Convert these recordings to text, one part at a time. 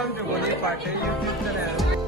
Welcome to Boniface YouTube channel.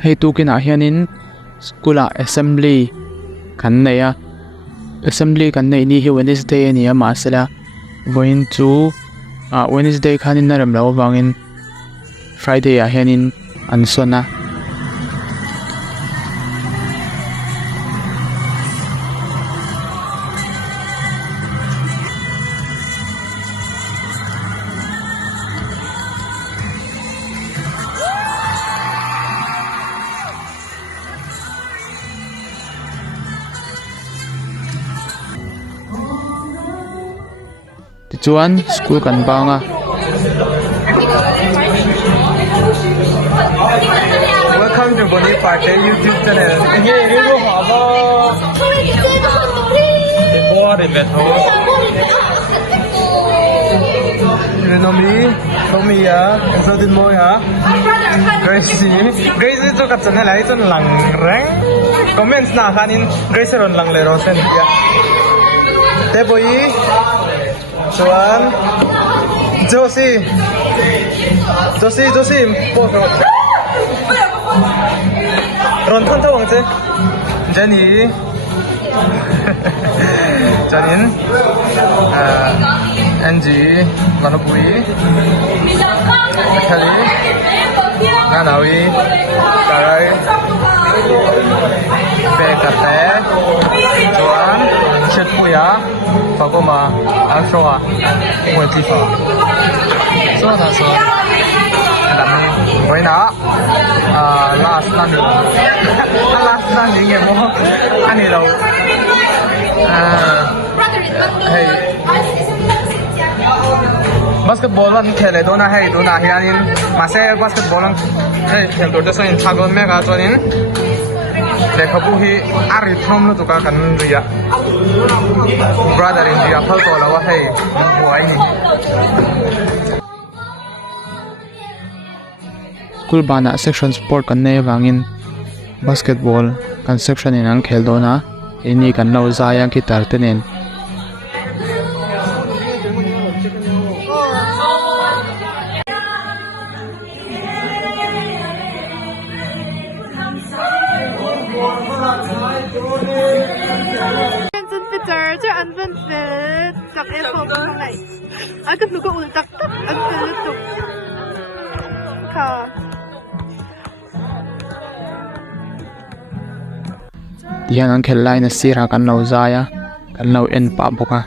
Hei tu kina hianin skula assembly kan nei a assembly kan nei ni hi Wednesday ani a ma sela voin chu Wednesday khanin naram lo wangin Friday a hianin an sona chuan school kan banga Welcome to Boniface YouTube channel. Nghe đi cô họ vô. Đi mua đi về thôi. Tommy ya, so din mo ya. Gracie cho kat sana lai chon lang reng. Comments na kanin Gracie ron lang le rosen ya. Te boy. Joan. Josie. Po ro. Ron thon tawang che. Jenny. Janin. Angie, Manopuri, Kelly, Nanawi, Karai, Bekate, Joan, Chetpuya, Fagoma, Alfroa, Motifa. So that's all. Why not? Last standing, Anilo. Hey. Basketball lan khele do na hianin mase basketball lan khel do so in thagon me ga chonin le khabu hi ari thom no tuka kan ria brother in ria phal to lawa hei boy ni School bana section sport kan nei wangin basketball kan section in ang khel do na ini kan lo zaya ki tartenen Chân Peter cho anh Vân về chọc em không này ở cấp nó có ủi tắc tắc anh về liên tục khờ Diyan ang khel lai na sira kan lo zaya kan lo en pa boka